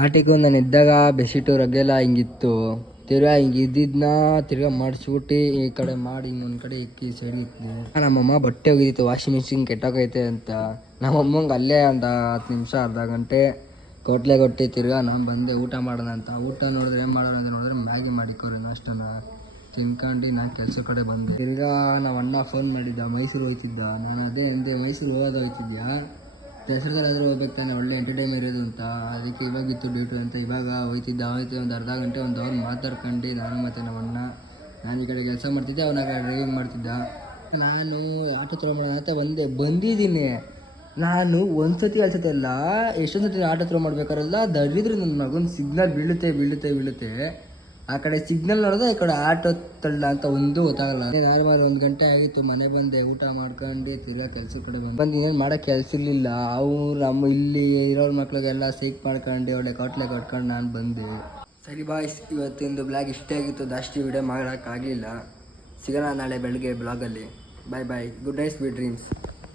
ಆಟಿಗೂ ನಾನು ಇದ್ದಾಗ ಬೆಡ್ಶೀಟು ರಗ್ಗೆಲ್ಲ ಹಿಂಗಿತ್ತು. ತಿರ್ಗಾ ಹಿಂಗೆ ಇದ್ದಿದ್ದನ್ನ ತಿರ್ಗಾ ಮಾಡಿಸ್ಬಿಟ್ಟು ಈ ಕಡೆ ಮಾಡಿ ಇನ್ನೊಂದು ಕಡೆ ಇಕ್ಕಿ ಸೈಡ್ಗೆ ಇಕ್ಕಿದೆ. ನಮ್ಮಮ್ಮ ಬಟ್ಟೆ ಹೋಗಿದ್ದಿತ್ತು ವಾಷಿಂಗ್ ಮಿಷಿನ್ ಕೆಟ್ಟೋಗೈತೆ ಅಂತ. ನಮ್ಮಮ್ಮಂಗೆ ಅಲ್ಲೇ ಒಂದು 10 ನಿಮಿಷ ಅರ್ಧ ಗಂಟೆ ಕೊಟ್ಲೆ ಕೊಟ್ಟು ತಿರ್ಗಾ ನಾನು ಬಂದೆ ಊಟ ಮಾಡೋಣ ಅಂತ. ಊಟ ನೋಡಿದ್ರೆ ಏನು ಮಾಡೋಣ ಅಂತ ನೋಡಿದ್ರೆ ಮ್ಯಾಗಿ ಮಾಡಿಕೋರಿ ನಾಷ್ಟನ ತಿನ್ಕೊಂಡು ನಾನು ಕೆಲಸ ಕಡೆ ಬಂದೆ. ತಿರ್ಗಾ ನಾವು ಅಣ್ಣ ಫೋನ್ ಮಾಡಿದ್ದ, ಮೈಸೂರು ಹೋಗ್ತಿದ್ದ. ನಾನು ಅದೇ ಅಂದೆ, ಮೈಸೂರು ಹೋಗ್ತಿದ್ಯಾ, ದಸರಾದಾದ್ರೂ ಹೋಗ್ಬೇಕು ತಾನೆ, ಒಳ್ಳೆ ಎಂಟರ್ಟೈನ್ಮೆಂಟ್ ಇರೋದು ಅಂತ. ಅದಕ್ಕೆ ಇವಾಗಿತ್ತು ಡ್ಯೂಟಿ ಅಂತ ಇವಾಗ ಹೋಯ್ತಿದ್ದೆ ಒಂದು ಅರ್ಧ ಗಂಟೆ ಒಂದು ಅವ್ರು ಮಾತಾಡ್ಕೊಂಡು ನಾನು ಮತ್ತು ನಮ್ಮ ಅಣ್ಣ. ನಾನು ಈ ಕಡೆ ಕೆಲಸ ಮಾಡ್ತಿದ್ದೆ, ಅವನ ಕಡೆ ಡ್ರೈವಿಂಗ್ ಮಾಡ್ತಿದ್ದ. ನಾನು ಆಟೋ ತೊಗೊಂಡು ಅಂತ ಬಂದಿದ್ದೀನಿ. ನಾನು ಒಂದು ಸತಿ ಎರಡು ಸತಿ ಅಲ್ಲ, ಎಷ್ಟೊಂದು ಸತಿ ಆಟೋ ಥ್ರೋ ಮಾಡ್ಬೇಕಾರಲ್ಲ ದರಿದ್ರೆ ನನ್ನ ಮಗನ ಸಿಗ್ನಲ್ ಬೀಳುತ್ತೆ. ಆ ಕಡೆ ಸಿಗ್ನಲ್ ನೋಡಿದ್ರೆ ಈ ಕಡೆ ಆಟೋ ತಳ್ಳ ಅಂತ ಒಂದು ಗೊತ್ತಾಗಲ್ಲ. ನಾರ್ಮಲ್ 1 ಗಂಟೆ ಆಗಿತ್ತು. ಮನೆ ಬಂದೆ, ಊಟ ಮಾಡ್ಕೊಂಡು ತಿರ್ಗಾ ಕೆಲ್ಸದ ಕಡೆ ಬಂದು ಇನ್ನೇನು ಮಾಡೋಕ್ಕೆ ಕೆಲಸ ಇರಲಿಲ್ಲ. ಅವ್ರು ನಮ್ಮ ಇಲ್ಲಿ ಇರೋರ ಮಕ್ಳಿಗೆಲ್ಲ ಸೈಕ್ ಮಾಡ್ಕೊಂಡು ಒಳ್ಳೆ ಕೊಟ್ಲೆ ಕೊಟ್ಕೊಂಡು ನಾನು ಬಂದೆ. ಸರಿ ಬಾಯ್ಸ್, ಇವತ್ತಿಂದು ಬ್ಲಾಗ್ ಇಷ್ಟೇ ಆಗಿತ್ತು. ಜಾಸ್ತಿ ವಿಡಿಯೋ ಮಾಡೋಕ್ಕಾಗಲಿಲ್ಲ. ಸಿಗೋಣ ನಾಳೆ ಬೆಳಗ್ಗೆ ಬ್ಲಾಗಲ್ಲಿ. ಬಾಯ್ ಬಾಯ್, ಗುಡ್ ನೈಟ್, ಸ್ವೀಟ್ ಡ್ರೀಮ್ಸ್.